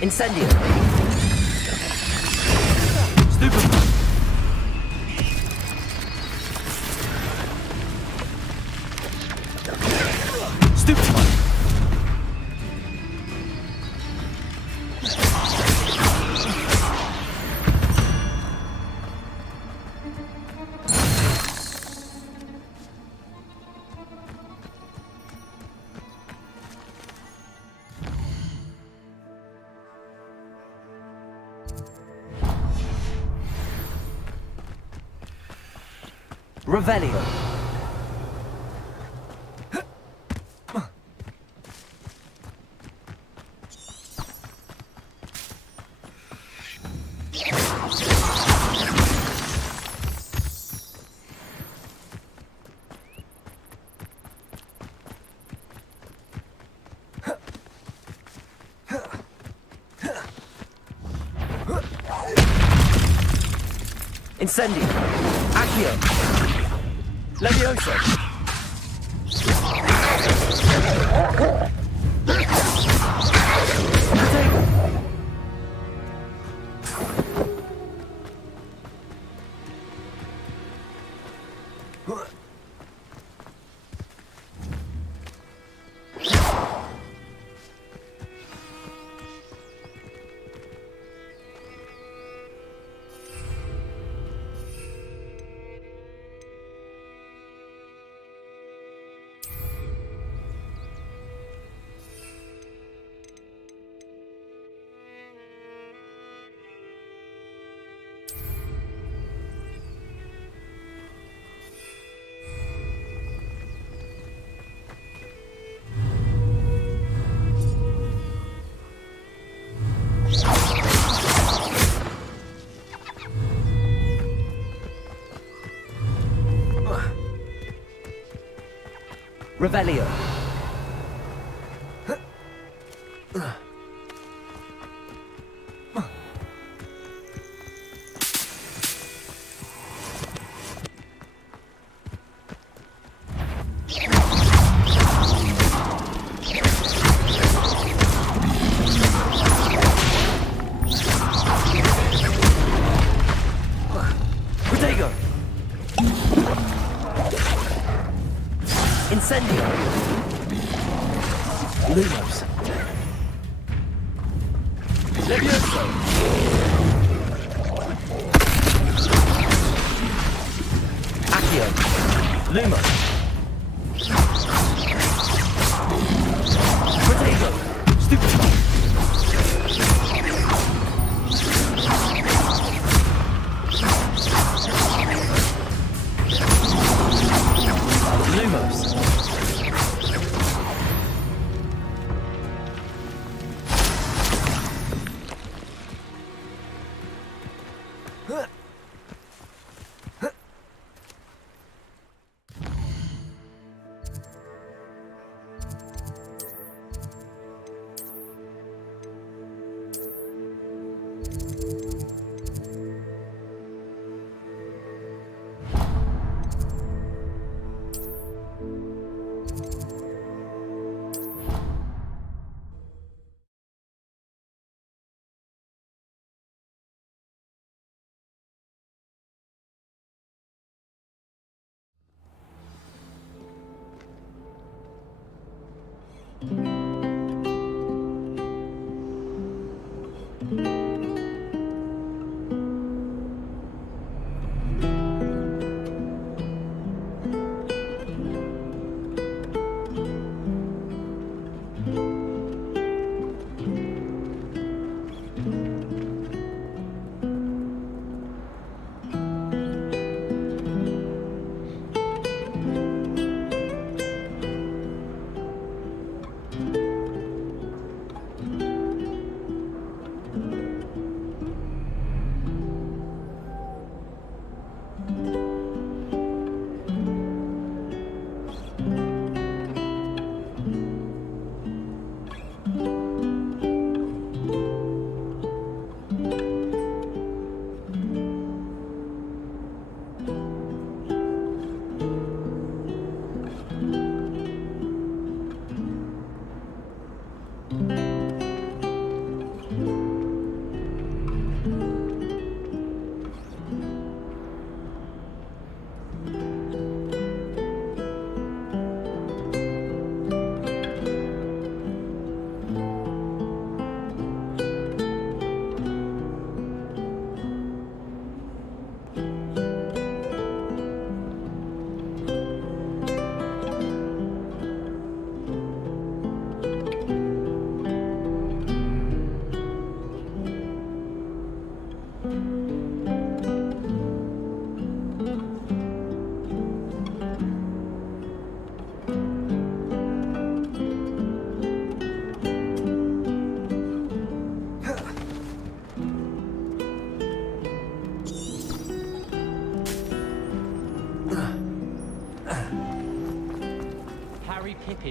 Incendio. Stupefy. Stupefy. Revelio. Incendio. Accio. Levioso. Revelio. Protego. Incendio. Lumos. Levioso. Accio. Lumos. Protego. Stupefy. Lumos.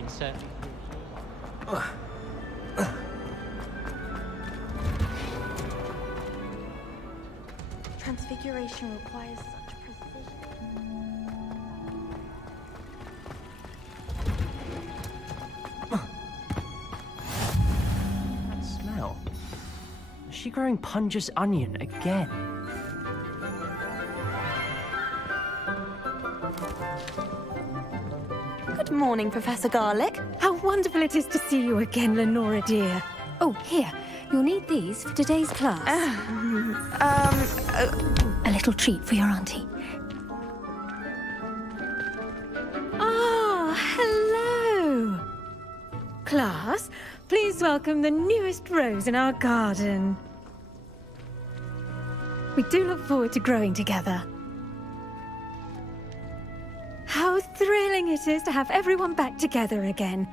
mindset. Transfiguration requires such precision. That smell. Is she growing Punja's onion again? Good morning, Professor Garlic. How wonderful it is to see you again, Lenora dear. Oh, here. You'll need these for today's class. A little treat for your auntie. Ah, hello. Class, please welcome the newest rose in our garden. We do look forward to growing together. How thrilling it is to have everyone back together again.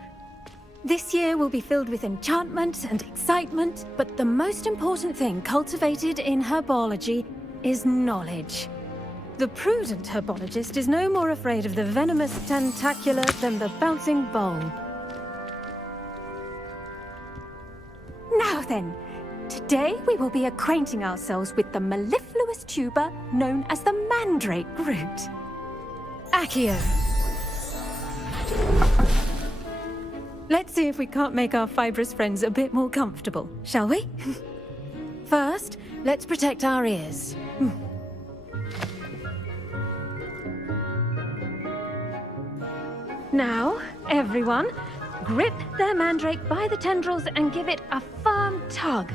This year will be filled with enchantment and excitement, but the most important thing cultivated in herbology is knowledge. The prudent herbologist is no more afraid of the venomous tentacular than the bouncing bulb. Now then, today we will be acquainting ourselves with the mellifluous tuber known as the mandrake root. Accio. Let's see if we can't make our fibrous friends a bit more comfortable, shall we? First, let's protect our ears. Now, everyone, grip their mandrake by the tendrils and give it a firm tug.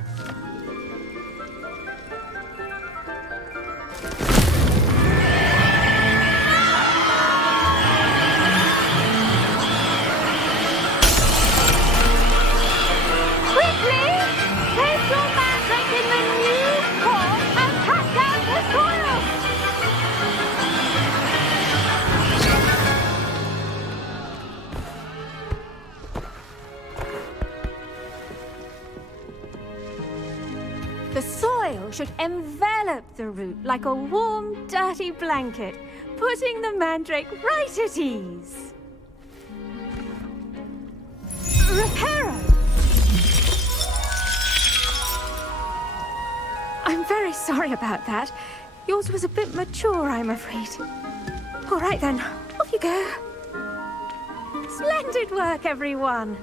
The soil should envelop the root like a warm, dirty blanket, putting the mandrake right at ease. Reparo! I'm very sorry about that. Yours was a bit mature, I'm afraid. All right then, off you go. Splendid work, everyone.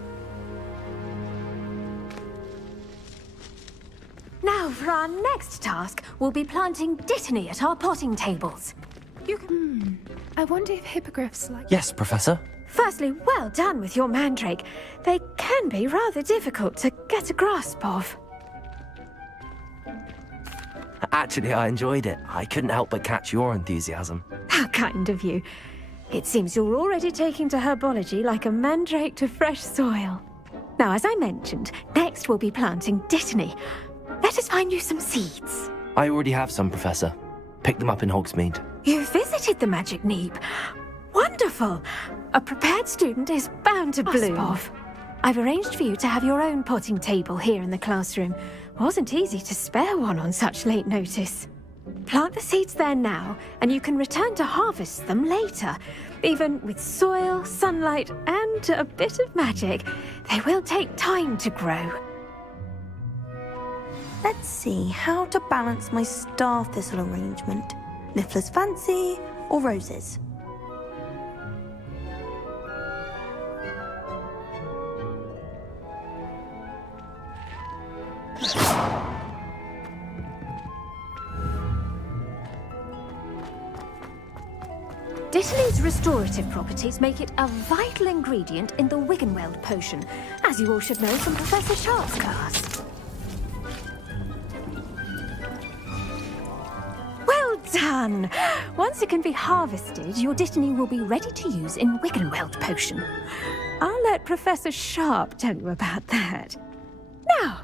Now, for our next task, we'll be planting dittany at our potting tables. You can... I wonder if hippogriffs like... Yes, Professor. Firstly, well done with your mandrake. They can be rather difficult to get a grasp of. Actually, I enjoyed it. I couldn't help but catch your enthusiasm. How kind of you. It seems you're already taking to herbology like a mandrake to fresh soil. Now, as I mentioned, next we'll be planting dittany. Let us find you some seeds. I already have some, Professor. Picked them up in Hogsmeade. You visited the Magic Neep. Wonderful. A prepared student is bound to bloom. I've arranged for you to have your own potting table here in the classroom. Wasn't easy to spare one on such late notice. Plant the seeds there now, and you can return to harvest them later. Even with soil, sunlight, and a bit of magic, they will take time to grow. Let's see how to balance my star thistle arrangement. Niffler's fancy or roses? Dittany's restorative properties make it a vital ingredient in the Wiggenweld potion, as you all should know from Professor Sharp's class. Well done! Once it can be harvested, your dittany will be ready to use in Wiggenweld potion. I'll let Professor Sharp tell you about that. Now,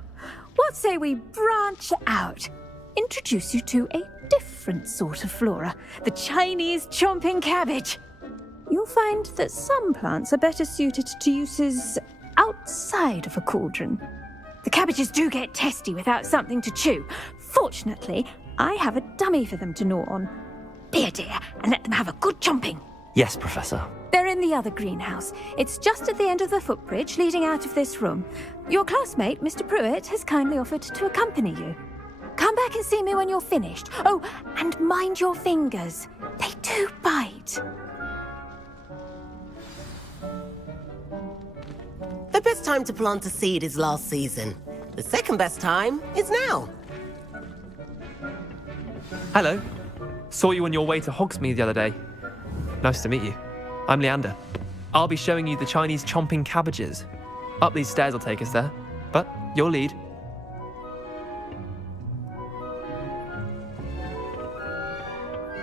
what say we branch out? Introduce you to a different sort of flora, the Chinese chomping cabbage. You'll find that some plants are better suited to uses outside of a cauldron. The cabbages do get testy without something to chew. Fortunately, I have a dummy for them to gnaw on. Be a dear and let them have a good chomping. Yes, Professor. They're in the other greenhouse. It's just at the end of the footbridge leading out of this room. Your classmate, Mr. Pruitt, has kindly offered to accompany you. Come back and see me when you're finished. Oh, and mind your fingers. They do bite. The best time to plant a seed is last season. The second best time is now. Hello. Saw you on your way to Hogsmeade the other day. Nice to meet you. I'm Leander. I'll be showing you the Chinese chomping cabbages. Up these stairs will take us there, but you'll lead.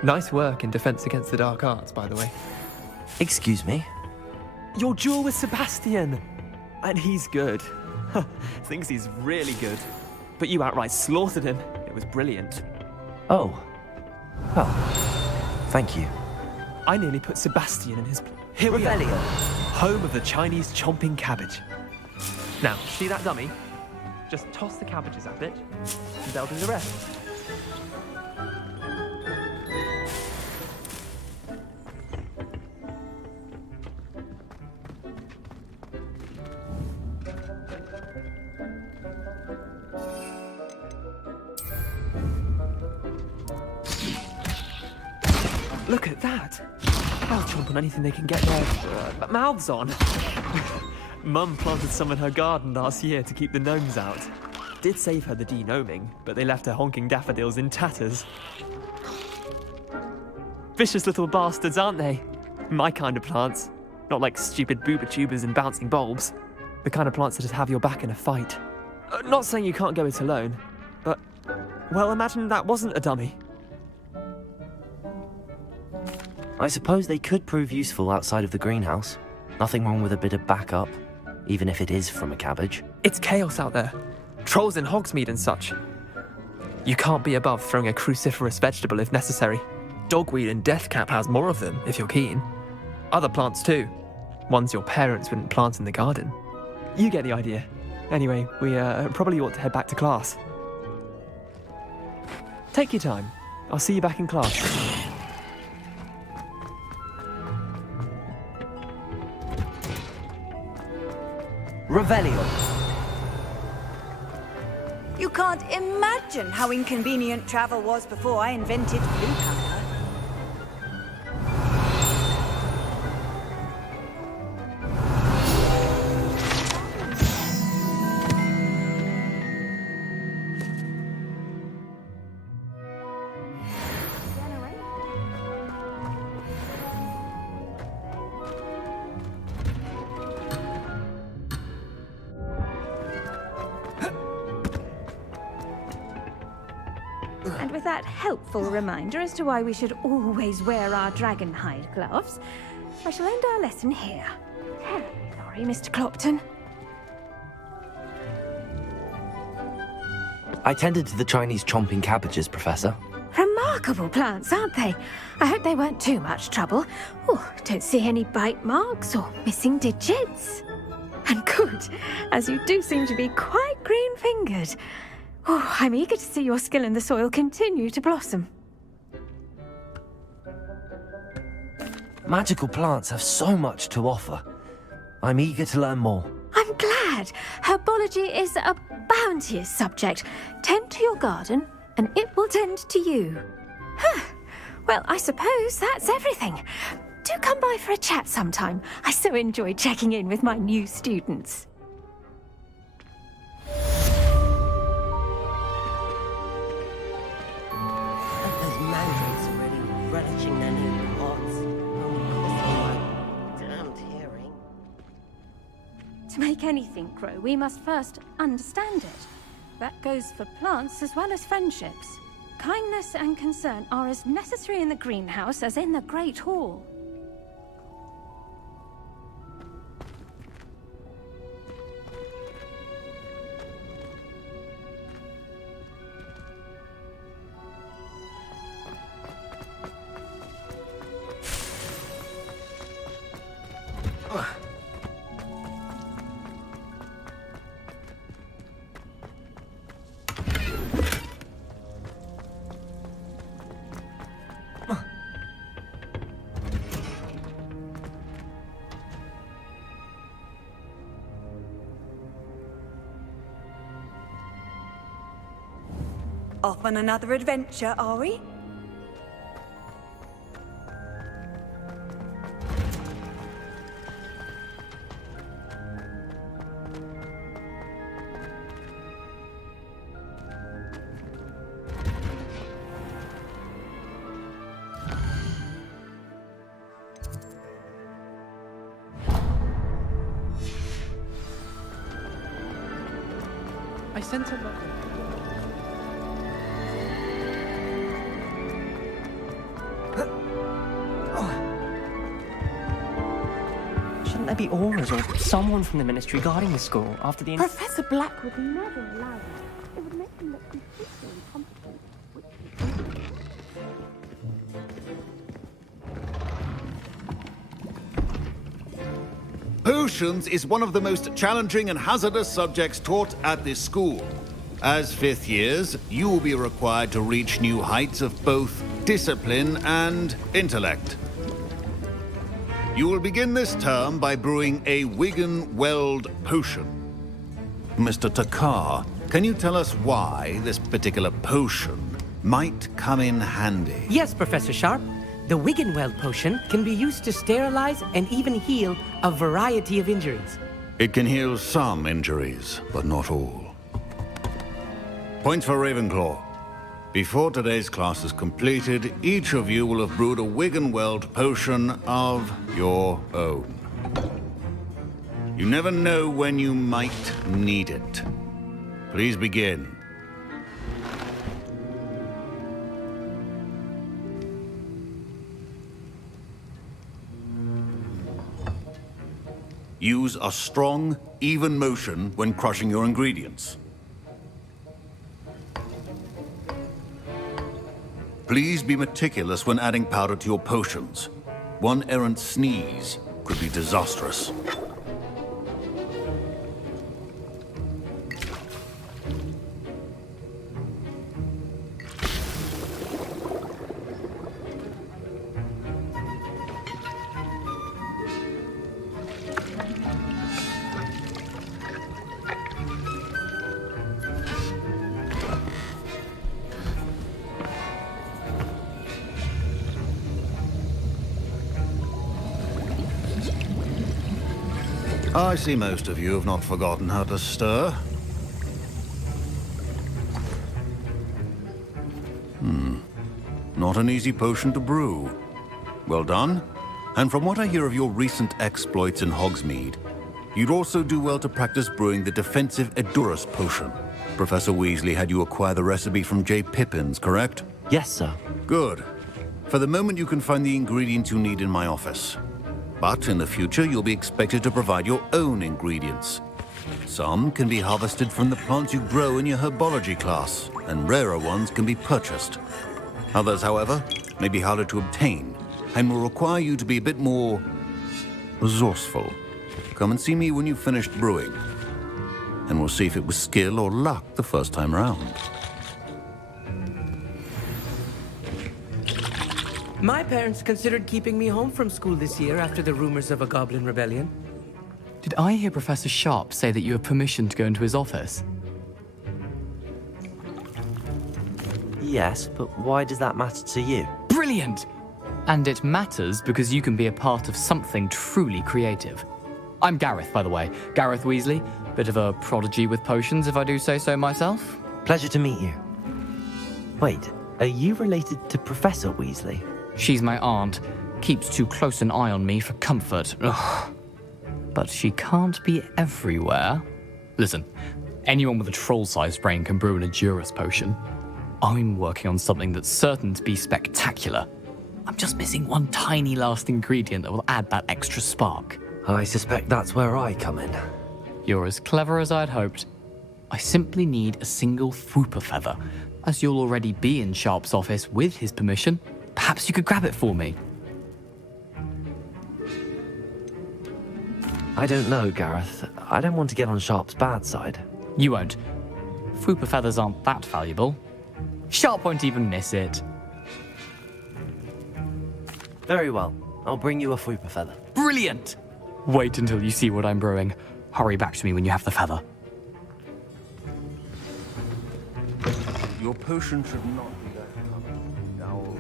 Nice work in Defense Against the Dark Arts, by the way. Excuse me? Your duel with Sebastian! And he's good. Thinks he's really good. But you outright slaughtered him. It was brilliant. Oh. Well, thank you. I nearly put Sebastian in his... Here we are. Home of the Chinese chomping cabbage. Now, see that dummy? Just toss the cabbages at it, and they'll do the rest. Look at that! They'll chomp on anything they can get their mouths on. Mum planted some in her garden last year to keep the gnomes out. Did save her the de-gnoming, but they left her honking daffodils in tatters. Vicious little bastards, aren't they? My kind of plants. Not like stupid booba tubers and bouncing bulbs. The kind of plants that'd have your back in a fight. Not saying you can't go it alone, but... well, imagine that wasn't a dummy. I suppose they could prove useful outside of the greenhouse. Nothing wrong with a bit of backup, even if it is from a cabbage. It's chaos out there. Trolls in Hogsmeade and such. You can't be above throwing a cruciferous vegetable if necessary. Dogweed and deathcap has more of them, if you're keen. Other plants too. Ones your parents wouldn't plant in the garden. You get the idea. Anyway, we probably ought to head back to class. Take your time. I'll see you back in class. Revelio. You can't imagine how inconvenient travel was before I invented blue color. And with that helpful reminder as to why we should always wear our dragon hide gloves, I shall end our lesson here. Sorry, Mr. Clopton. I tended to the Chinese chomping cabbages, Professor. Remarkable plants, aren't they? I hope they weren't too much trouble. Oh, don't see any bite marks or missing digits. And good, as you do seem to be quite green-fingered. Oh, I'm eager to see your skill in the soil continue to blossom. Magical plants have so much to offer. I'm eager to learn more. I'm glad. Herbology is a bounteous subject. Tend to your garden, and it will tend to you. Well, I suppose that's everything. Do come by for a chat sometime. I so enjoy checking in with my new students. Those mandrakes already relishing their new pots. Oh, my damned hearing. To make anything grow, we must first understand it. That goes for plants as well as friendships. Kindness and concern are as necessary in the greenhouse as in the Great Hall. Off on another adventure, are we? I sent a Shouldn't there be auras or someone from the ministry guarding the school after the... Professor Black would never allow it. It would make him look completely incompetent. Potions is one of the most challenging and hazardous subjects taught at this school. As fifth years, you will be required to reach new heights of both discipline and intellect. You will begin this term by brewing a Wiggenweld potion. Mr. Takar, can you tell us why this particular potion might come in handy? Yes, Professor Sharp. The Wiggenweld potion can be used to sterilize and even heal a variety of injuries. It can heal some injuries, but not all. Points for Ravenclaw. Before today's class is completed, each of you will have brewed a Wiggenweld potion of your own. You never know when you might need it. Please begin. Use a strong, even motion when crushing your ingredients. Please be meticulous when adding powder to your potions. One errant sneeze could be disastrous. I see most of you have not forgotten how to stir. Not an easy potion to brew. Well done. And from what I hear of your recent exploits in Hogsmeade, you'd also do well to practice brewing the defensive Edurus potion. Professor Weasley had you acquire the recipe from J. Pippins, correct? Yes, sir. Good. For the moment, you can find the ingredients you need in my office. But in the future, you'll be expected to provide your own ingredients. Some can be harvested from the plants you grow in your herbology class, and rarer ones can be purchased. Others, however, may be harder to obtain, and will require you to be a bit more resourceful. Come and see me when you've finished brewing, and we'll see if it was skill or luck the first time round. My parents considered keeping me home from school this year after the rumors of a goblin rebellion. Did I hear Professor Sharp say that you have permission to go into his office? Yes, but why does that matter to you? Brilliant! And it matters because you can be a part of something truly creative. I'm Gareth, by the way. Gareth Weasley. Bit of a prodigy with potions, if I do say so myself. Pleasure to meet you. Wait, are you related to Professor Weasley? She's my aunt. Keeps too close an eye on me for comfort. Ugh. But she can't be everywhere. Listen, anyone with a troll-sized brain can brew an Edurus potion. I'm working on something that's certain to be spectacular. I'm just missing one tiny last ingredient that will add that extra spark. I suspect that's where I come in. You're as clever as I'd hoped. I simply need a single Fwooper feather. As you'll already be in Sharp's office with his permission, perhaps you could grab it for me. I don't know, Gareth. I don't want to get on Sharp's bad side. You won't. Fwooper feathers aren't that valuable. Sharp won't even miss it. Very well. I'll bring you a Fwooper feather. Brilliant! Wait until you see what I'm brewing. Hurry back to me when you have the feather. Your potion should not be that foul.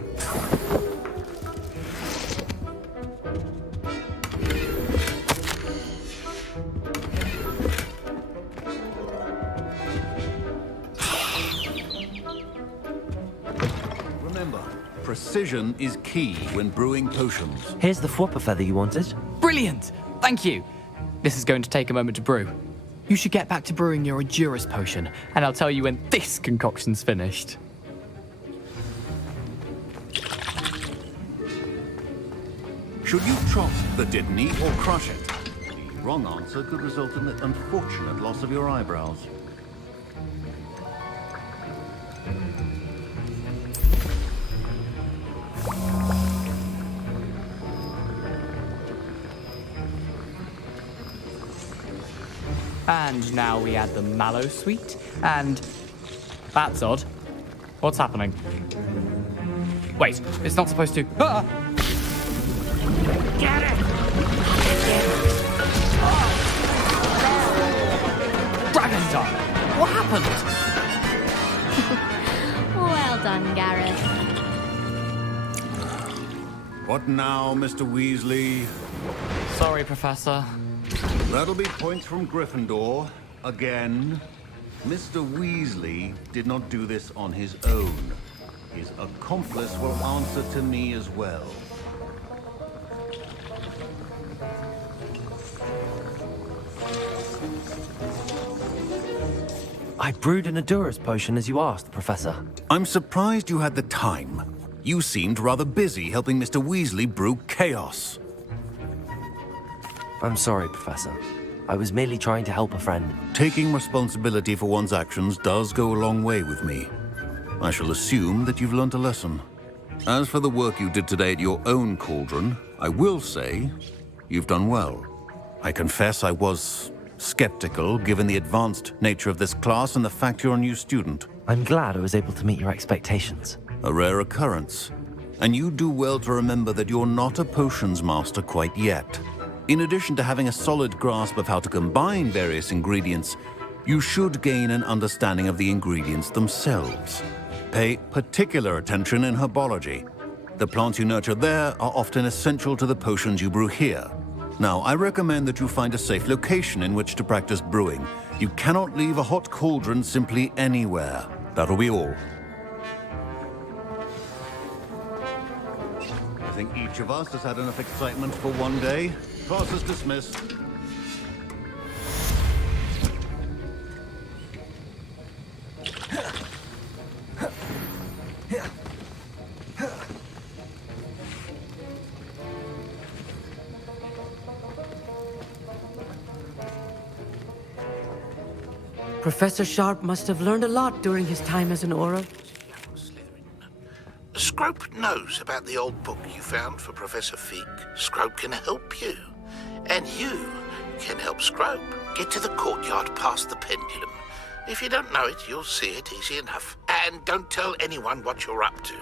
Remember, precision is key when brewing potions. Here's the Fwopper feather you wanted. Brilliant! Thank you! This is going to take a moment to brew. You should get back to brewing your Edurus potion, and I'll tell you when this concoction's finished. Should you chop the Dittany or crush it? The wrong answer could result in the unfortunate loss of your eyebrows. And now we add the mallow sweet, and... That's odd. What's happening? Wait, it's not supposed to... Ah! Get it! Dragon time! What happened? Well done, Gareth. What now, Mr. Weasley? Sorry, Professor. That'll be points from Gryffindor. Again. Mr. Weasley did not do this on his own. His accomplice will answer to me as well. I brewed an Edurus potion as you asked, Professor. I'm surprised you had the time. You seemed rather busy helping Mr. Weasley brew chaos. I'm sorry, Professor. I was merely trying to help a friend. Taking responsibility for one's actions does go a long way with me. I shall assume that you've learnt a lesson. As for the work you did today at your own cauldron, I will say you've done well. I confess I was skeptical, given the advanced nature of this class and the fact you're a new student. I'm glad I was able to meet your expectations. A rare occurrence. And you do well to remember that you're not a potions master quite yet. In addition to having a solid grasp of how to combine various ingredients, you should gain an understanding of the ingredients themselves. Pay particular attention in herbology. The plants you nurture there are often essential to the potions you brew here. Now, I recommend that you find a safe location in which to practice brewing. You cannot leave a hot cauldron simply anywhere. That'll be all. I think each of us has had enough excitement for one day. Class is dismissed. Professor Sharp must have learned a lot during his time as an Auror. Scrope knows about the old book you found for Professor Fig. Scrope can help you. And you can help Scrope. Get to the courtyard past the pendulum. If you don't know it, you'll see it easy enough. And don't tell anyone what you're up to.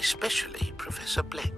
Especially Professor Black.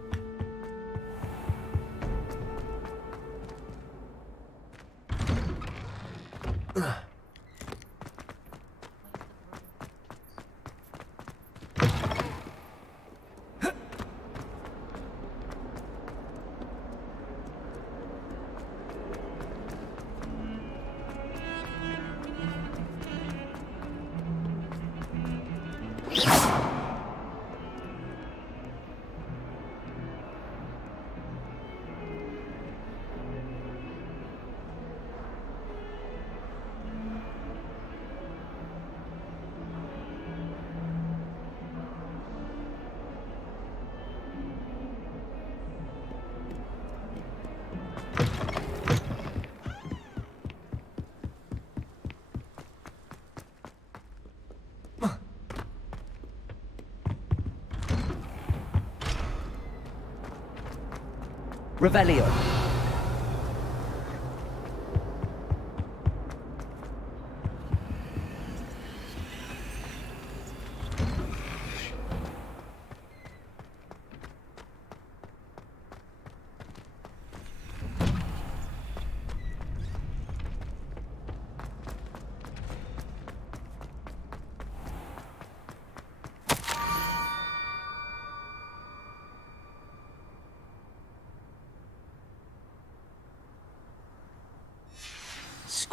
Revelio.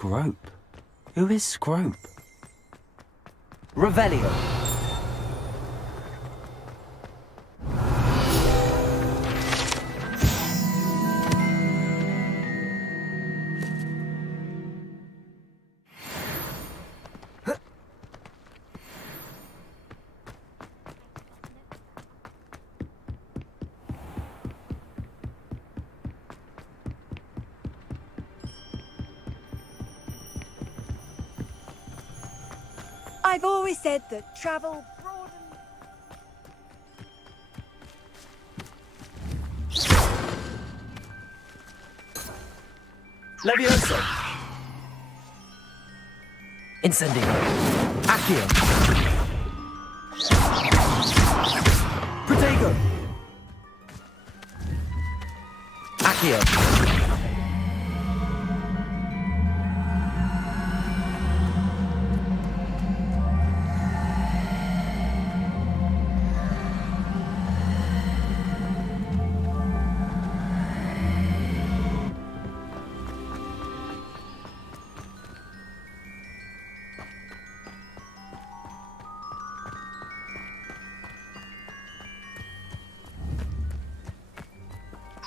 Scrope? Who is Scrope? Revelio. I've always said that travel broadens. Levioso. Incendio. Accio. Protego. Accio.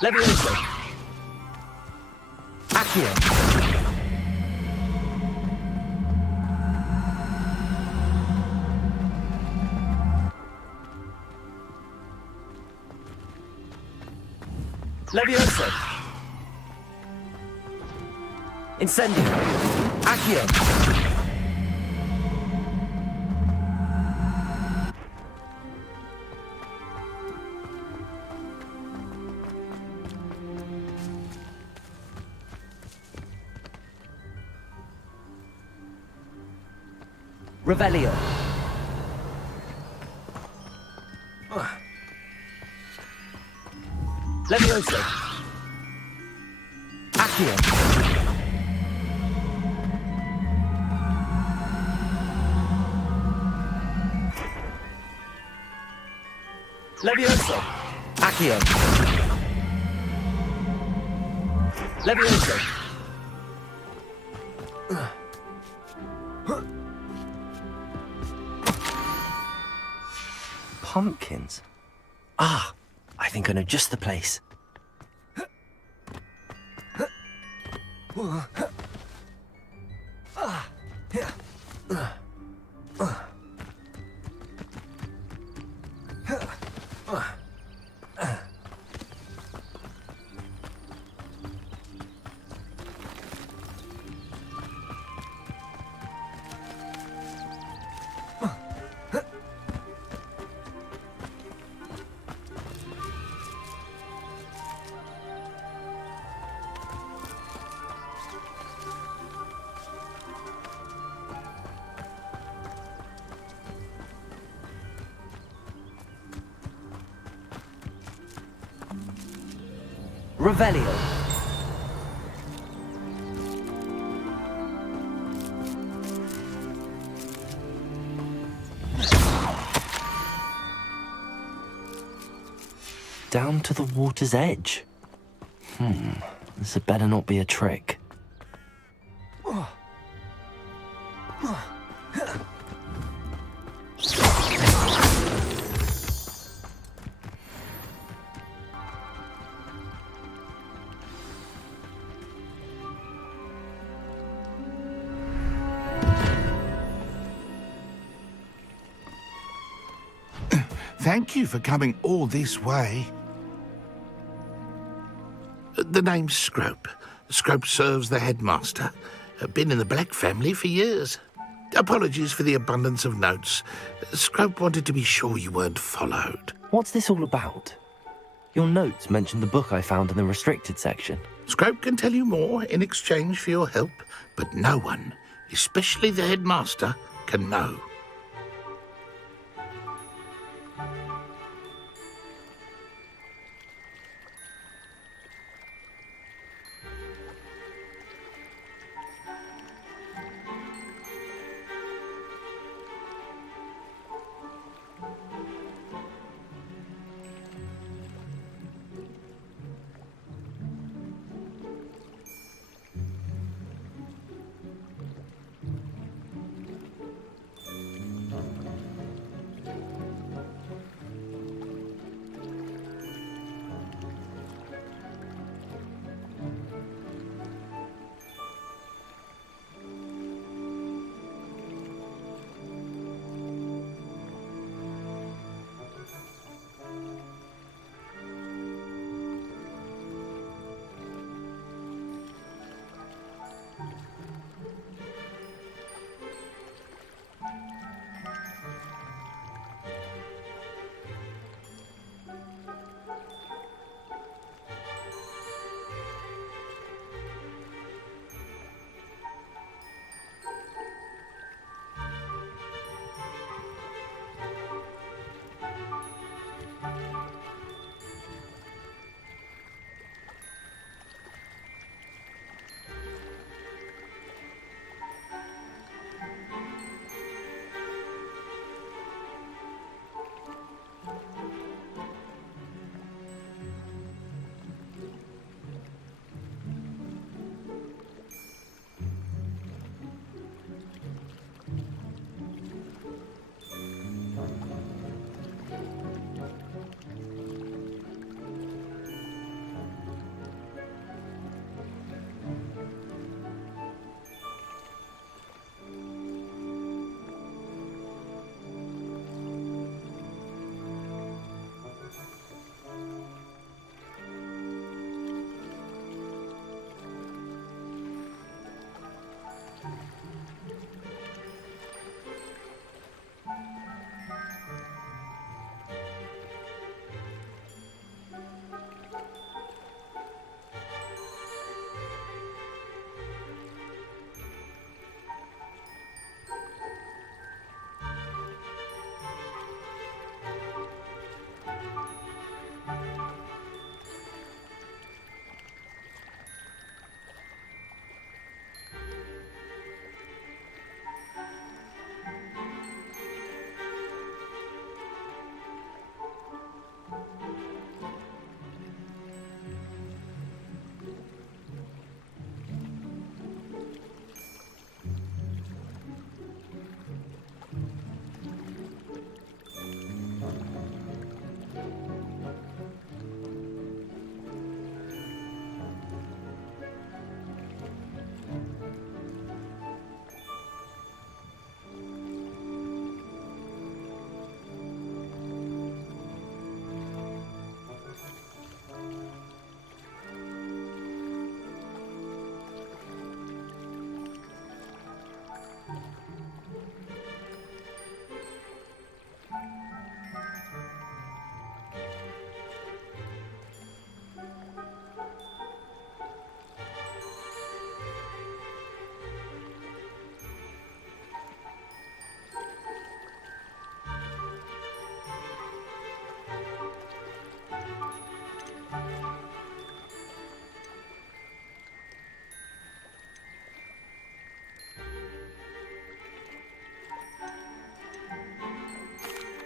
Levioso. Accio. Levioso. Incendio. Accio. Revelio. Levioso. Accio. Levioso. Accio. Levioso. Pumpkins? Ah, I think I know just the place. Revelio. Down to the water's edge. This had better not be a trick. Thank you for coming all this way. The name's Scrope. Scrope serves the headmaster. Been in the Black family for years. Apologies for the abundance of notes. Scrope wanted to be sure you weren't followed. What's this all about? Your notes mentioned the book I found in the restricted section. Scrope can tell you more in exchange for your help, but no one, especially the headmaster, can know.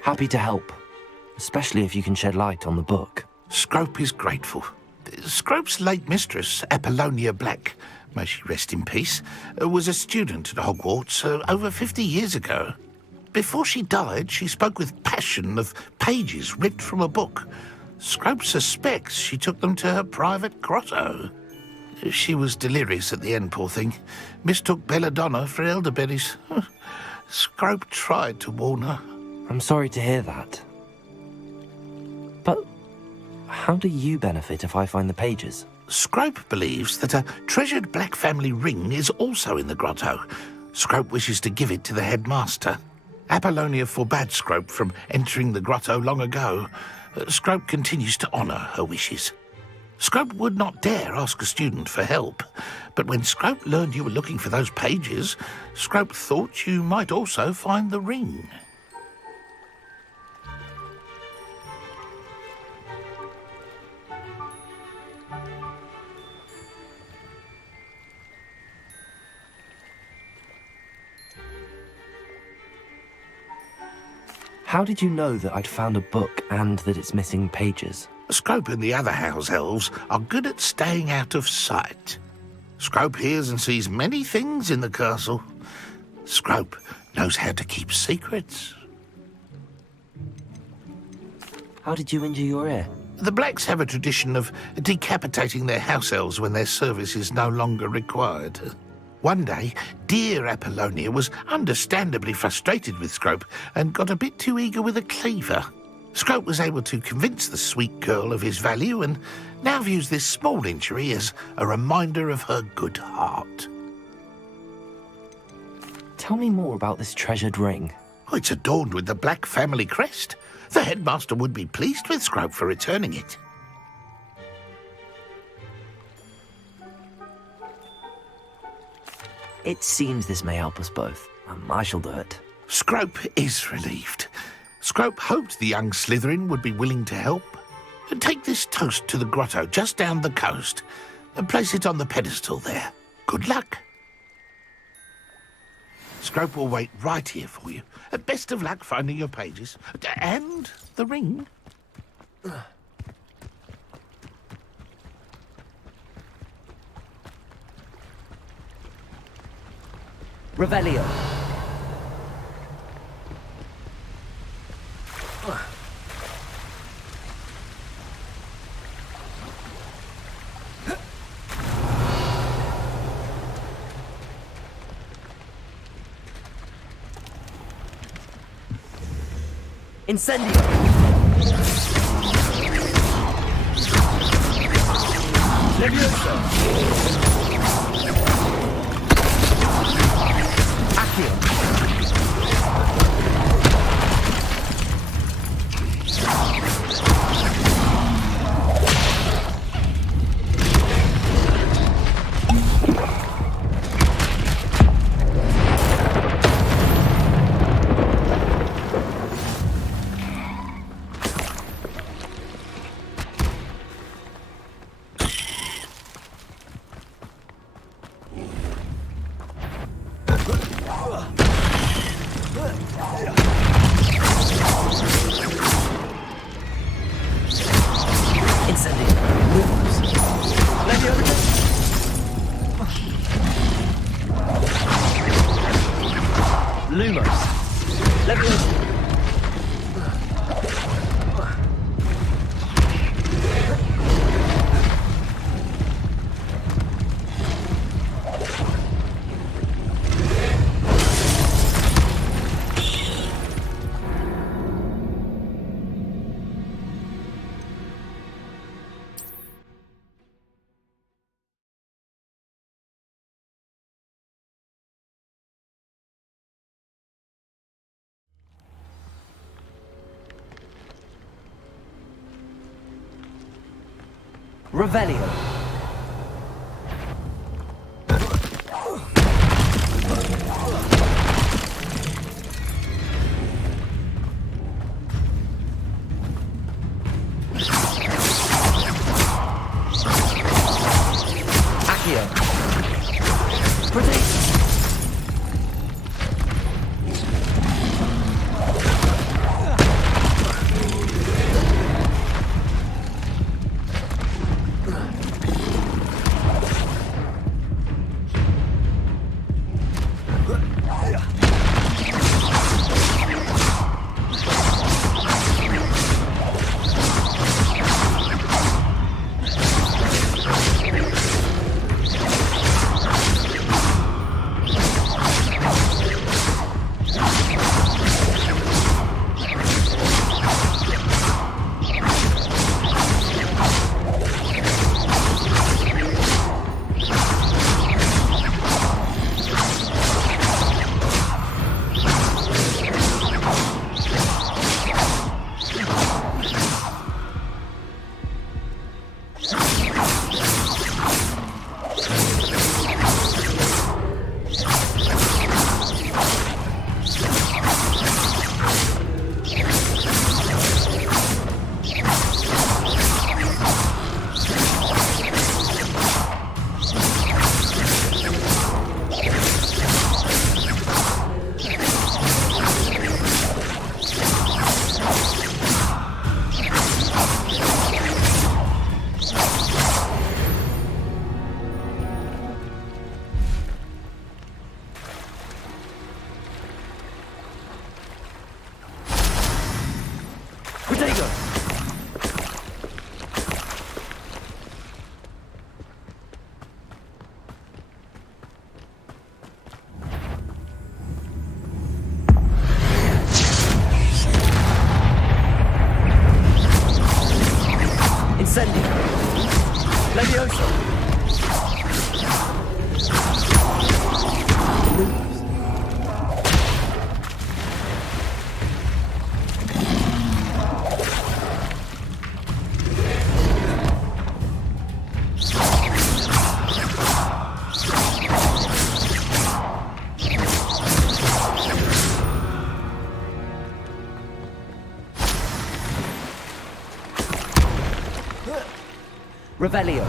Happy to help, especially if you can shed light on the book. Scrope is grateful. Scrope's late mistress, Apollonia Black, may she rest in peace, was a student at Hogwarts over 50 years ago. Before she died, she spoke with passion of pages ripped from a book. Scrope suspects she took them to her private grotto. She was delirious at the end, poor thing. Mistook belladonna for elderberries. Scrope tried to warn her. I'm sorry to hear that. But how do you benefit if I find the pages? Scrope believes that a treasured Black family ring is also in the grotto. Scrope wishes to give it to the headmaster. Apollonia forbade Scrope from entering the grotto long ago. Scrope continues to honour her wishes. Scrope would not dare ask a student for help, but when Scrope learned you were looking for those pages, Scrope thought you might also find the ring. How did you know that I'd found a book and that it's missing pages? Scrope and the other house elves are good at staying out of sight. Scrope hears and sees many things in the castle. Scrope knows how to keep secrets. How did you injure your ear? The Blacks have a tradition of decapitating their house elves when their service is no longer required. One day, dear Apollonia was understandably frustrated with Scrope and got a bit too eager with a cleaver. Scrope was able to convince the sweet girl of his value and now views this small injury as a reminder of her good heart. Tell me more about this treasured ring. Oh, it's adorned with the Black family crest. The headmaster would be pleased with Scrope for returning it. It seems this may help us both. I shall do it. Scrope is relieved. Scrope hoped the young Slytherin would be willing to help. Take this toast to the grotto just down the coast and place it on the pedestal there. Good luck. Scrope will wait right here for you. Best of luck finding your pages. And the ring. Revelio. Incendio. Leviosa. Incendio. Lumos. Leviosa. Lumos. Leviosa. Revelio. Accio. Protect. Incendio. Leviosa. Revelio.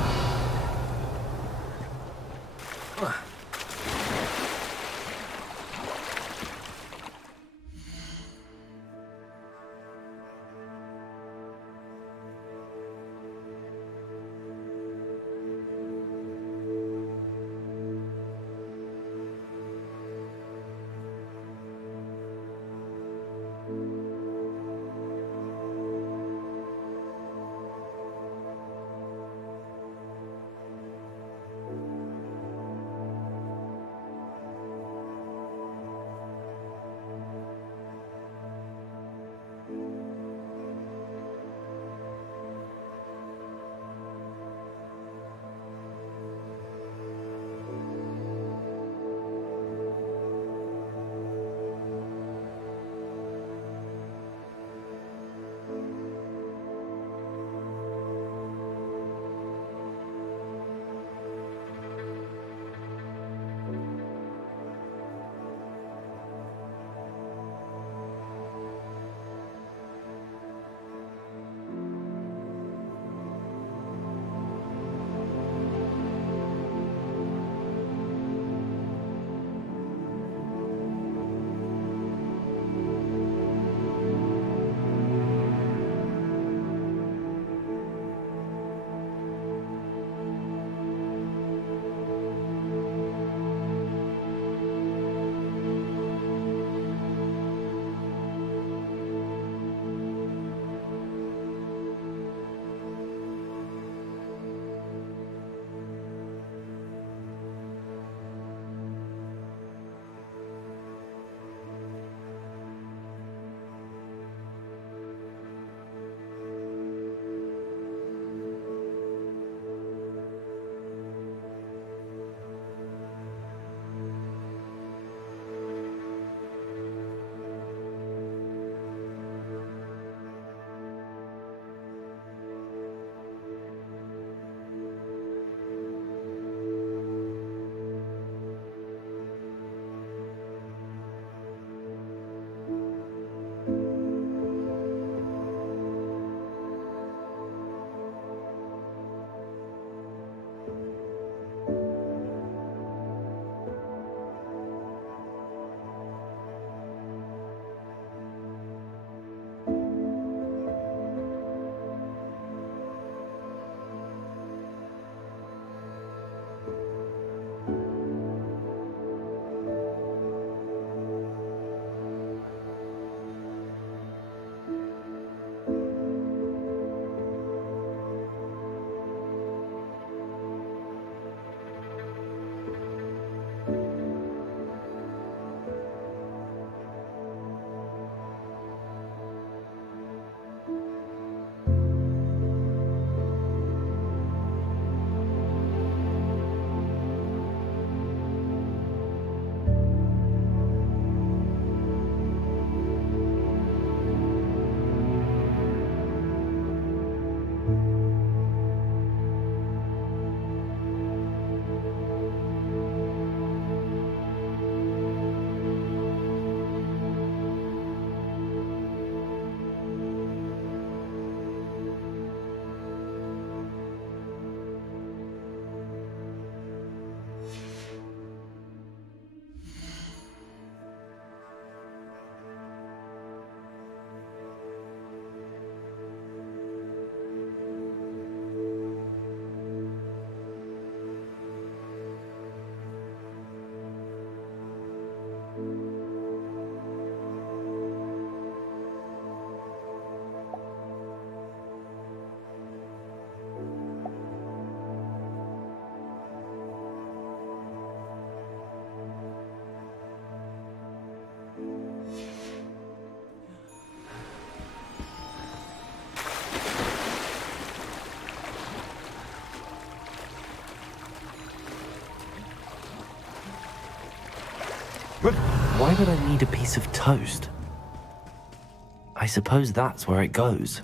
Why would I need a piece of toast? I suppose that's where it goes.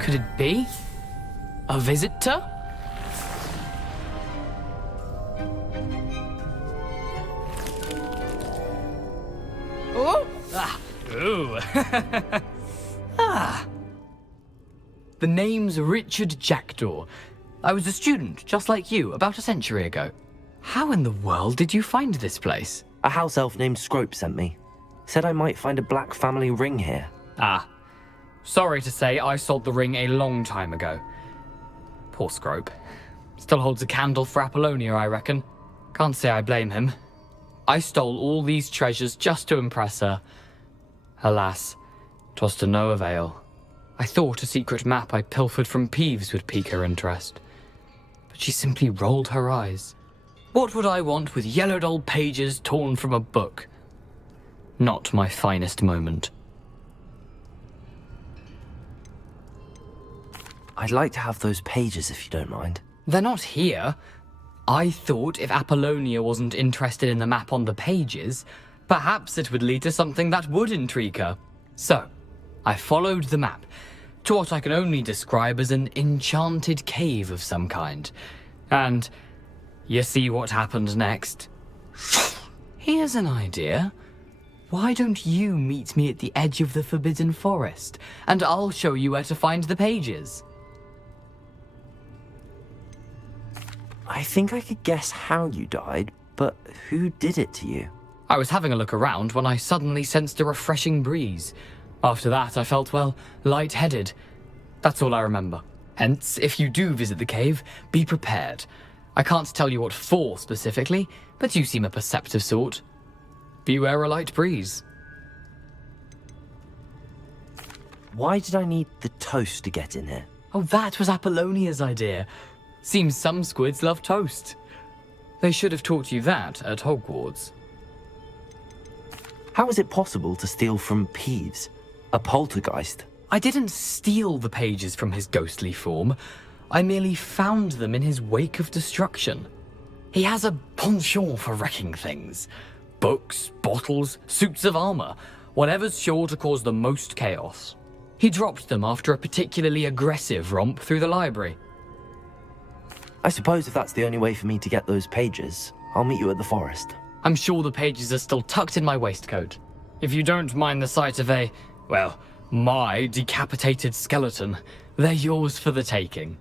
Could it be? A visitor? Oh! Ah! Ooh! Ah! The name's Richard Jackdaw. I was a student, just like you, about a century ago. How in the world did you find this place? A house elf named Scrope sent me. Said I might find a black family ring here. Ah. Sorry to say, I sold the ring a long time ago. Poor Scrope. Still holds a candle for Apollonia, I reckon. Can't say I blame him. I stole all these treasures just to impress her. Alas, 'twas to no avail. I thought a secret map I pilfered from Peeves would pique her interest. But she simply rolled her eyes. What would I want with yellowed old pages torn from a book? Not my finest moment. I'd like to have those pages if you don't mind. They're not here. I thought if Apollonia wasn't interested in the map on the pages, perhaps it would lead to something that would intrigue her. So, I followed the map to what I can only describe as an enchanted cave of some kind. And you see what happened next? Here's an idea. Why don't you meet me at the edge of the Forbidden Forest, and I'll show you where to find the pages? I think I could guess how you died, but who did it to you? I was having a look around when I suddenly sensed a refreshing breeze. After that, I felt, well, lightheaded. That's all I remember. Hence, if you do visit the cave, be prepared. I can't tell you what for specifically, but you seem a perceptive sort. Beware a light breeze. Why did I need the toast to get in here? Oh, that was Apollonia's idea. Seems some squids love toast. They should have taught you that at Hogwarts. How is it possible to steal from Peeves, a poltergeist? I didn't steal the pages from his ghostly form. I merely found them in his wake of destruction. He has a penchant for wrecking things. Books, bottles, suits of armor, whatever's sure to cause the most chaos. He dropped them after a particularly aggressive romp through the library. I suppose if that's the only way for me to get those pages, I'll meet you at the forest. I'm sure the pages are still tucked in my waistcoat. If you don't mind the sight of my decapitated skeleton, they're yours for the taking.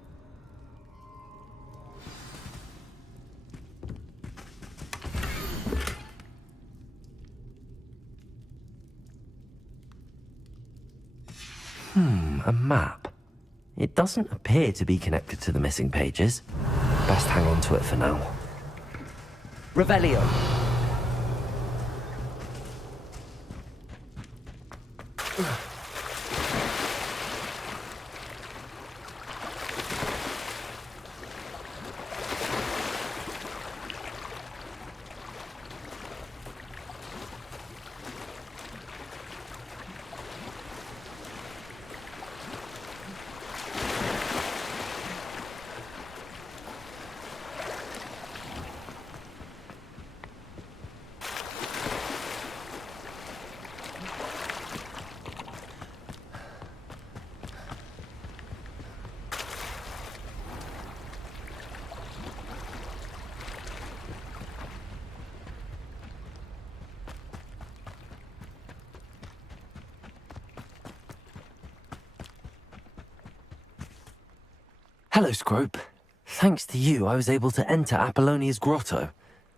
A map. It doesn't appear to be connected to the missing pages. Best hang on to it for now. Revelio. Hello, Scrope. Thanks to you, I was able to enter Apollonia's grotto.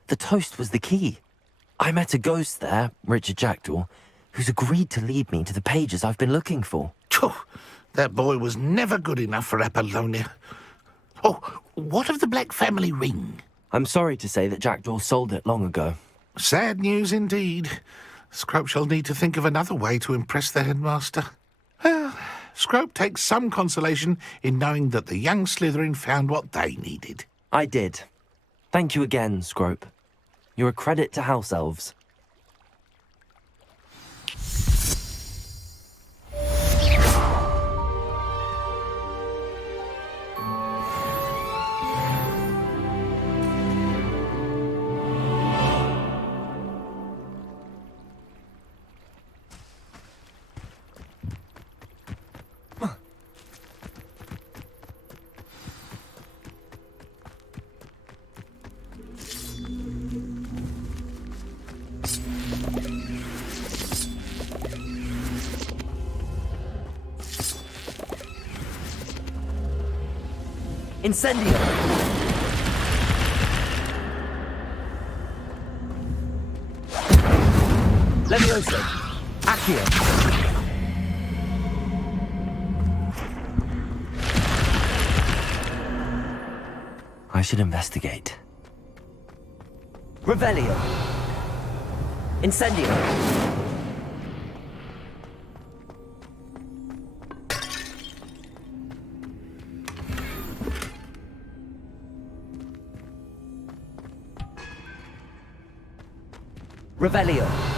The toast was the key. I met a ghost there, Richard Jackdaw, who's agreed to lead me to the pages I've been looking for. Phew, that boy was never good enough for Apollonia. Oh, what of the Black family ring? I'm sorry to say that Jackdaw sold it long ago. Sad news indeed. Scrope shall need to think of another way to impress the headmaster. Well, Scrope takes some consolation in knowing that the young Slytherin found what they needed. I did. Thank you again, Scrope. You're a credit to House Elves. Incendio! Levioso! Accio! I should investigate. Revelio! Incendio! Revelio.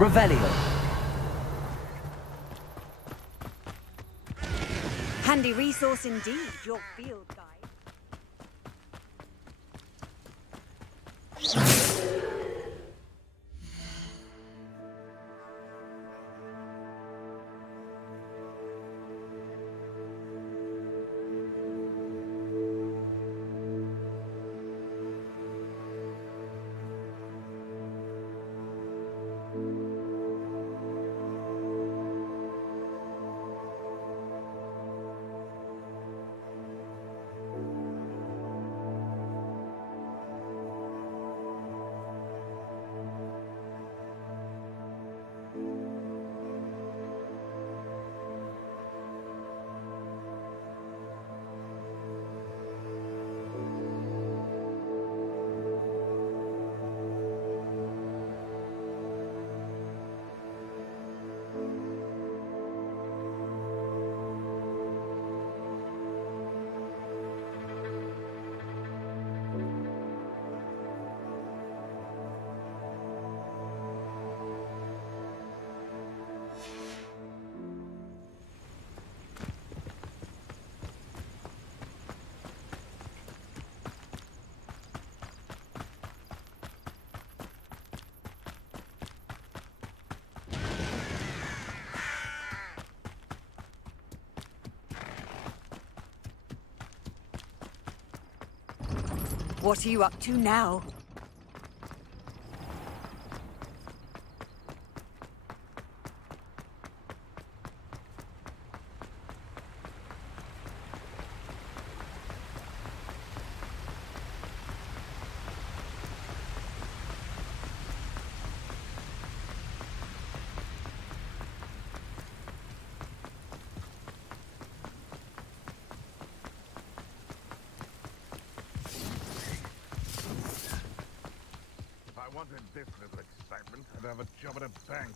Revelio. Handy resource indeed, your field guide. What are you up to now? started this little excitement, I'd have a job at a bank.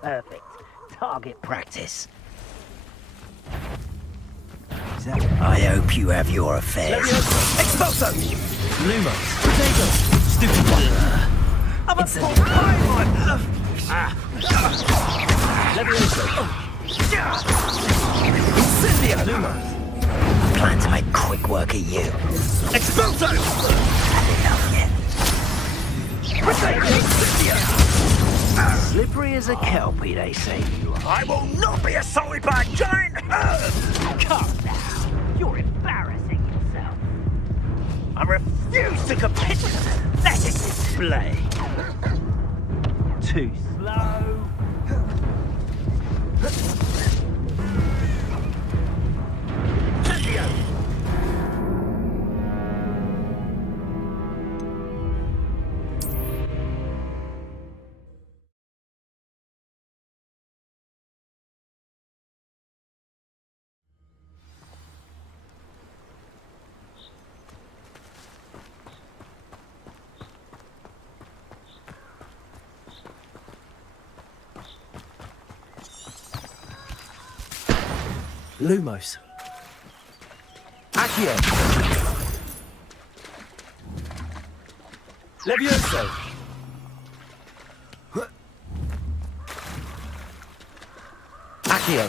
Perfect. Target practice. I hope you have your affairs. Exposo! Lumos! Potato! Stupid one! I'm a full pilot! Levioso! Incendia! Lumos! I plan to make quick work of you. Exposo! Had enough yet? Potato! Incendia! Slippery as a kelpie, they say. I will not be assaulted by a giant herd! Come now. You're embarrassing yourself. I refuse to compete with them! Let it display. Too slow. Lumos. Accio. Levioso. Accio.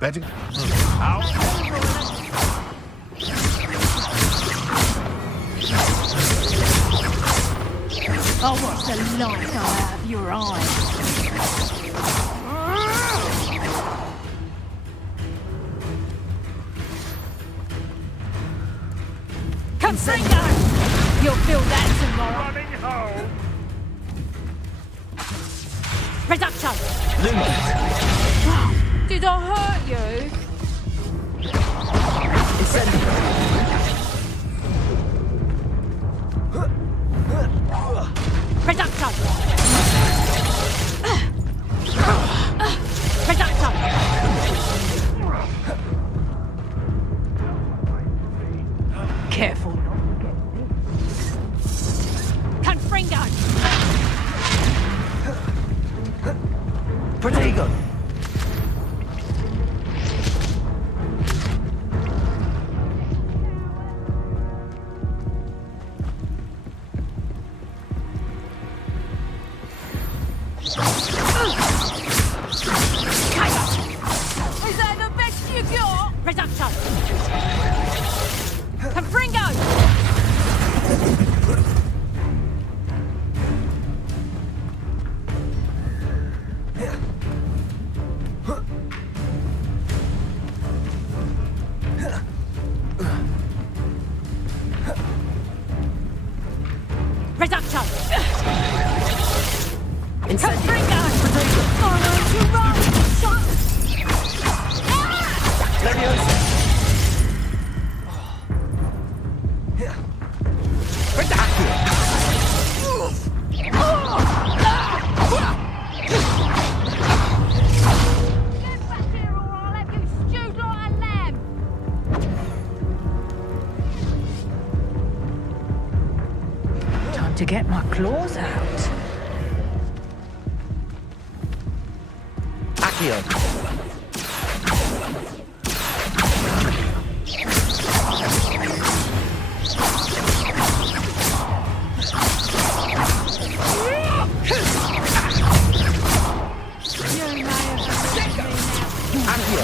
Betty? I'll watch the light go out of your eyes. Come, Singer! You'll feel that tomorrow. Running home. Reduction! Lumo! Did I hurt you? Incendio! Reduction! Reduction! Careful not to get bit. Confringo! Protego! Is that the best you got? Reduction! Confringo! Reduction! Confringo! Oh, no, you're wrong! Leviosa! Get back here or I'll have you stewed like a lamb! Time to get my claws out. Accio! You may have me now. Accio!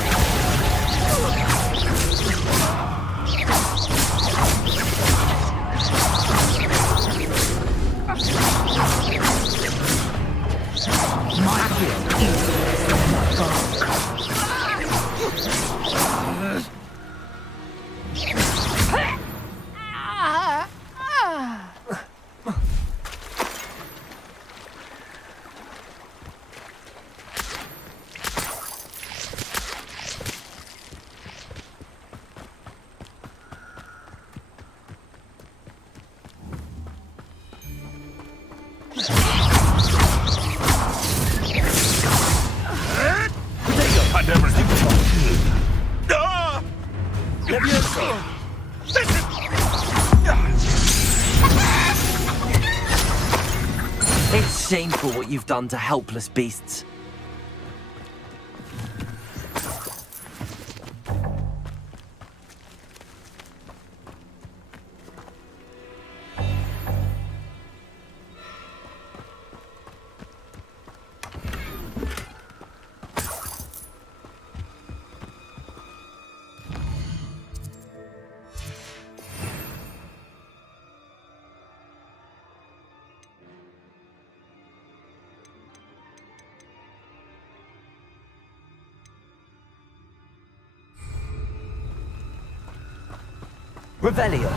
I never think about Ah! Leviosa! It's shameful what you've done to helpless beasts. Revelio.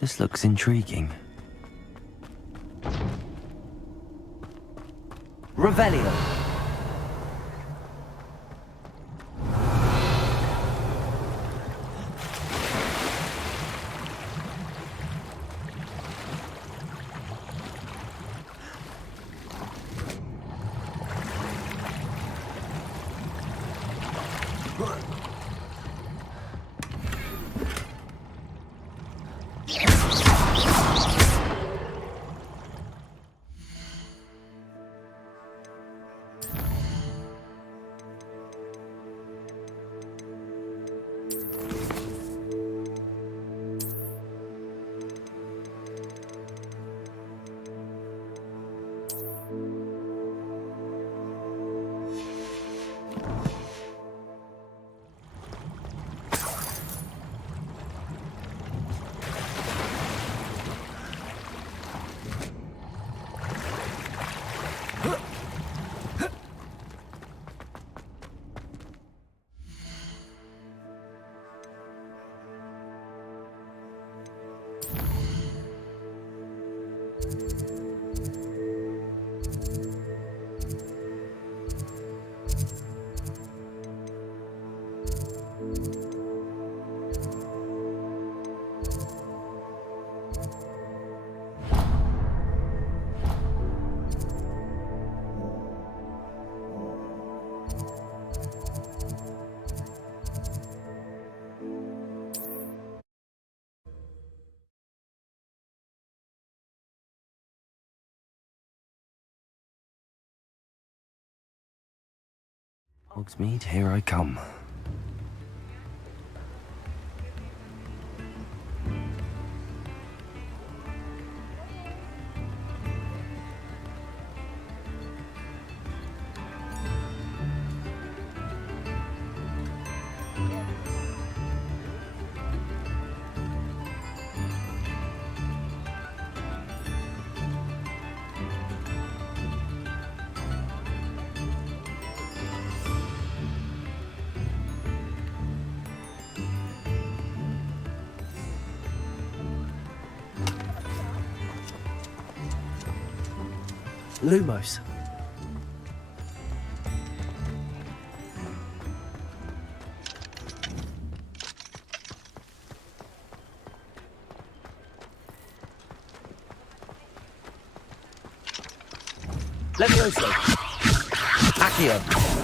This looks intriguing. Revelio. Hogsmeade, here I come. Lumos. Levioso. Accio.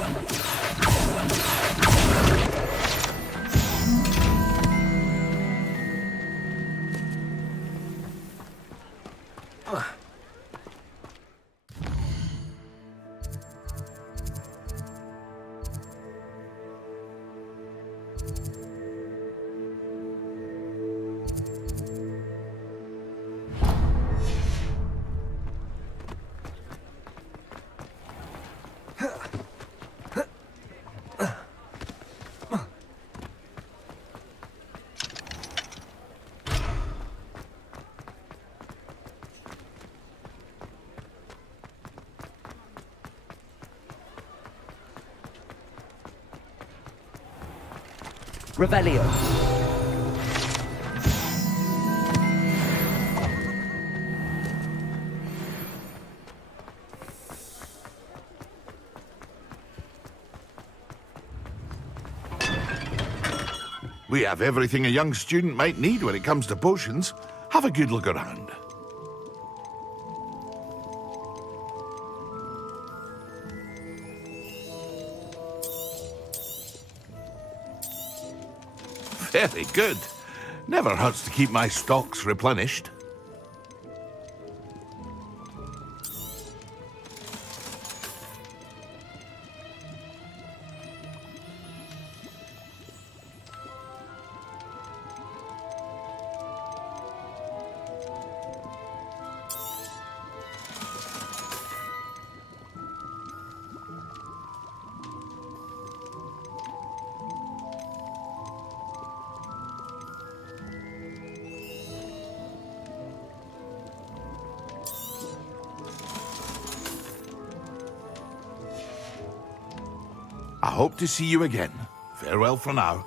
Revelio. We have everything a young student might need when it comes to potions. Have a good look around. Very good. Never hurts to keep my stocks replenished. I hope to see you again. Farewell for now.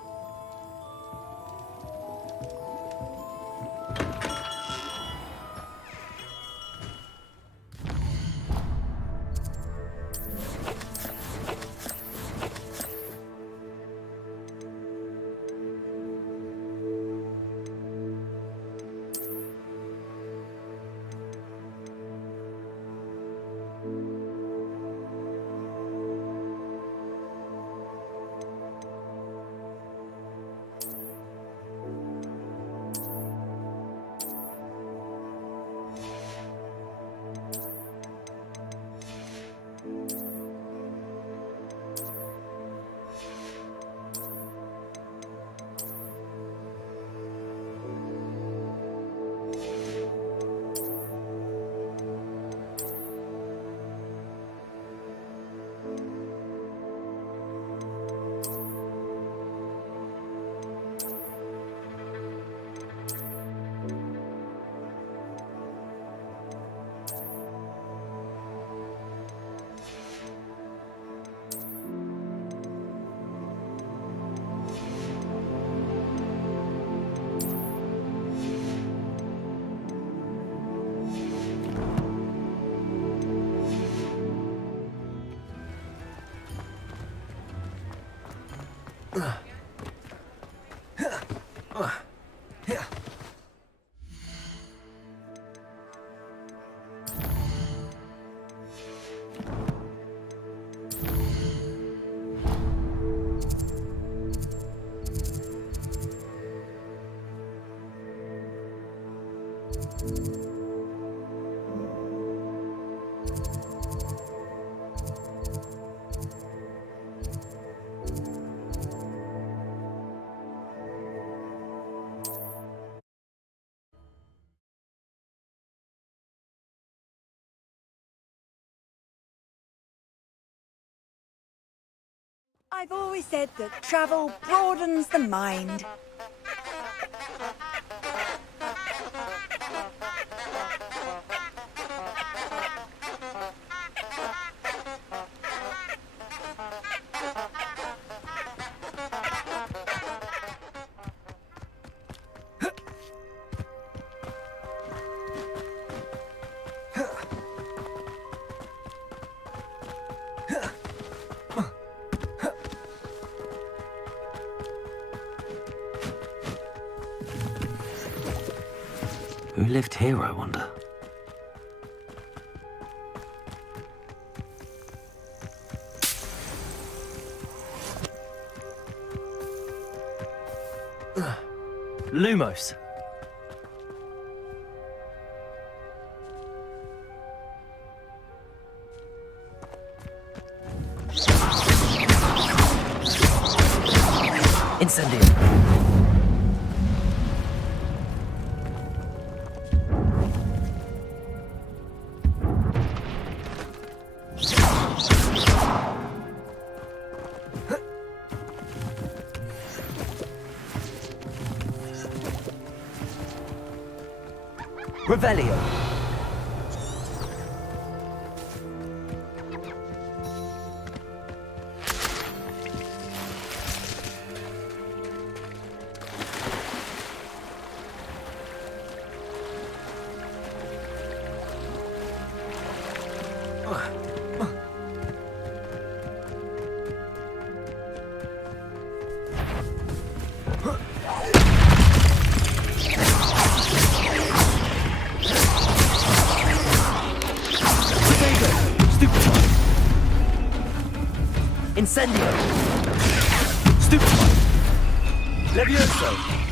I've always said that travel broadens the mind. Who lived here, I wonder? Lumos. Incendio. Revelio. Incendio! Stupefy. Levioso.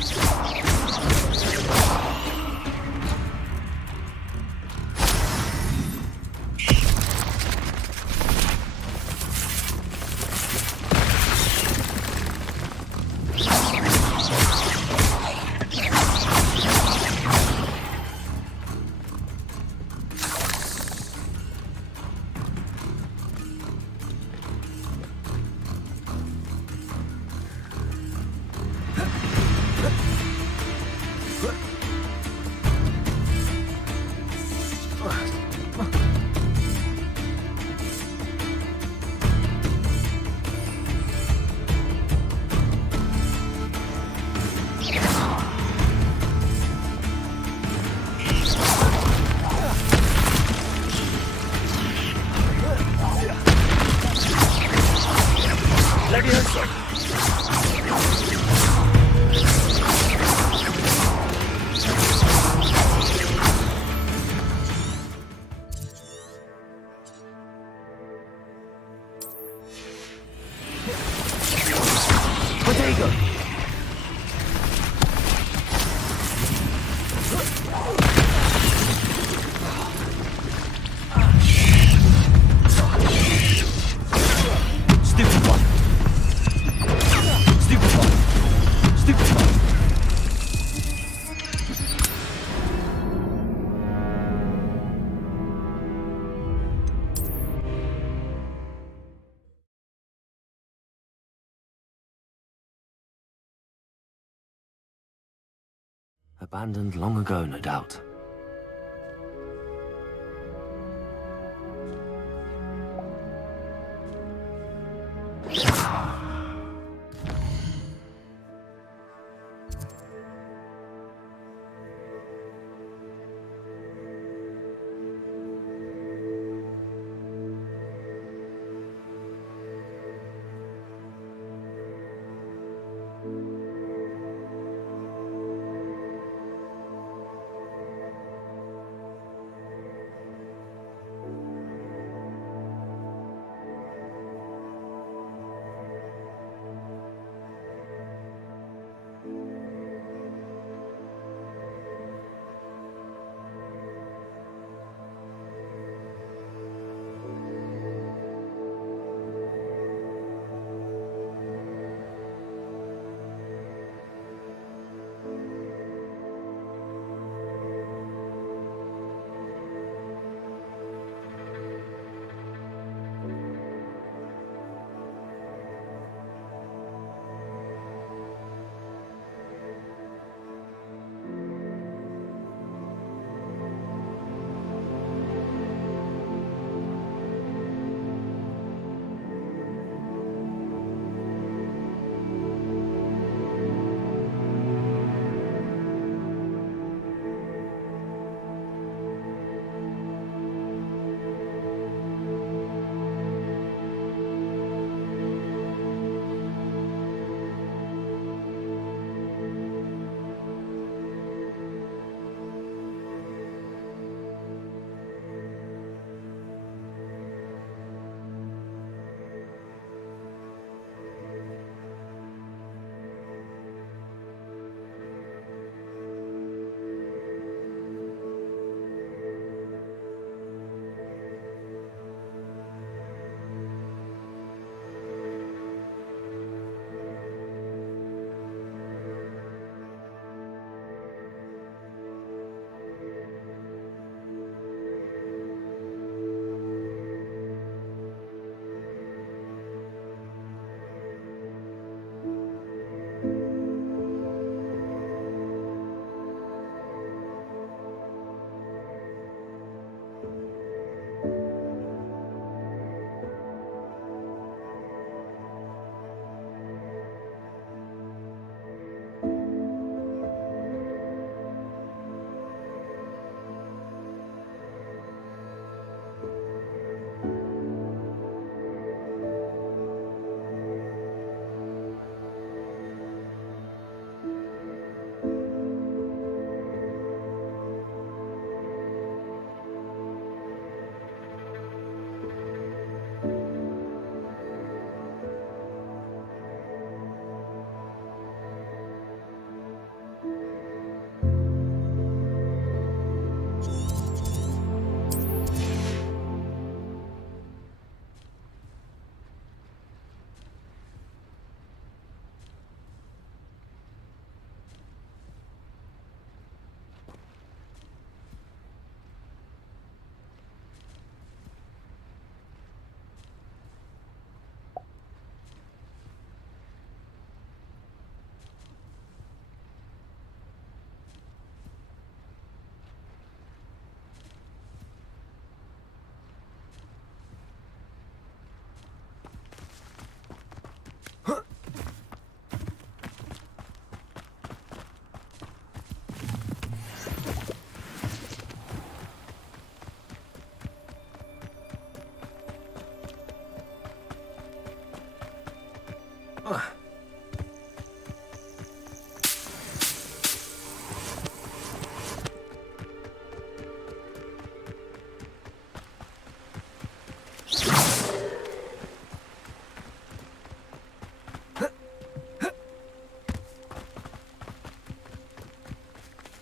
Abandoned long ago, no doubt.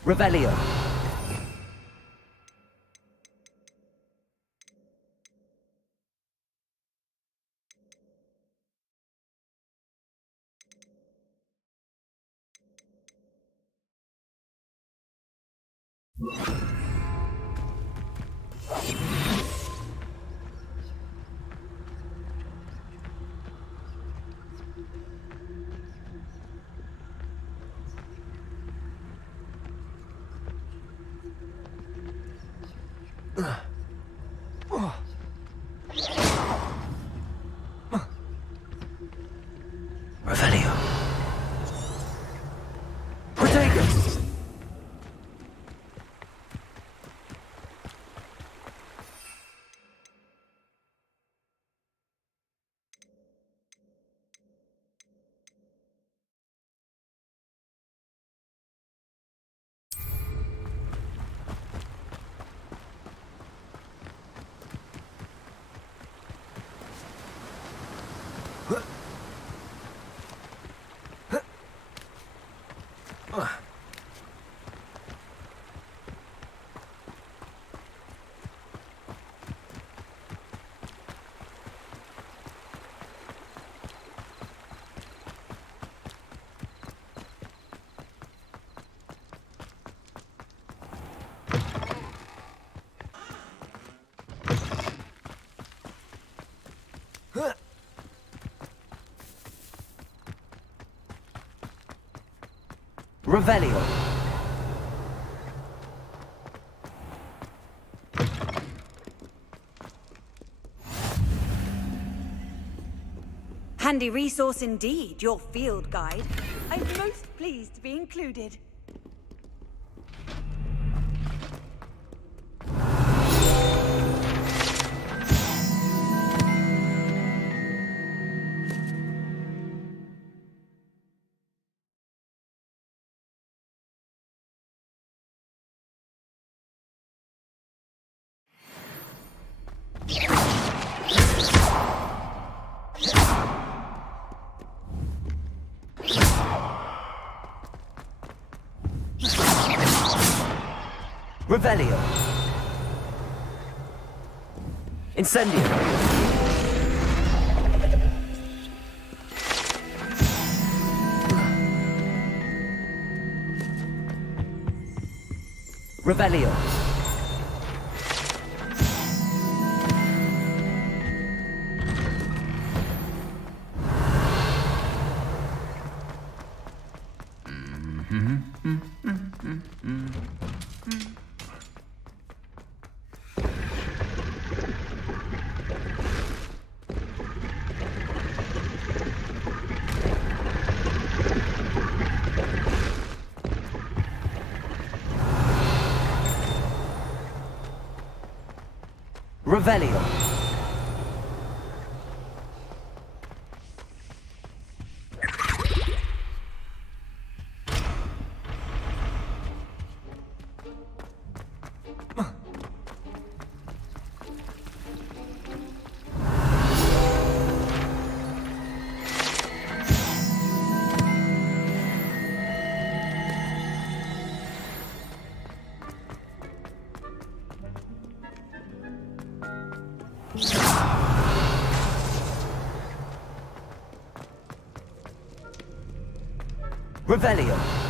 Revelio. Revelio. Protagus! Revelio. Handy resource indeed, your field guide. I'm most pleased to be included. Revelio. Incendio. Revelio. Revelio. Revelio.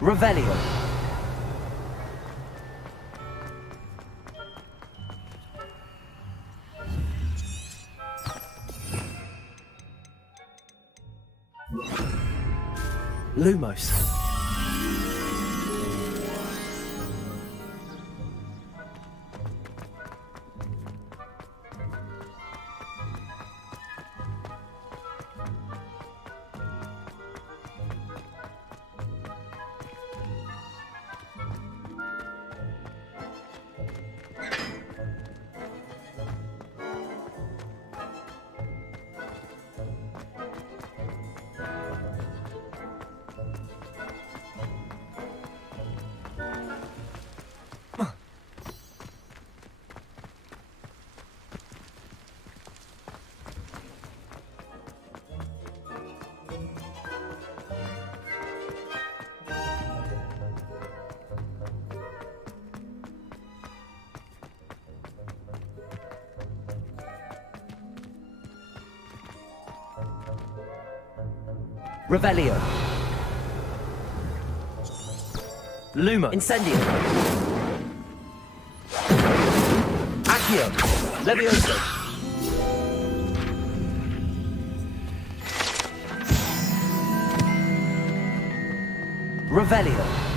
Revelio. Lumos. Revelio. Lumo. Incendio. Accio. Levioso. Revelio.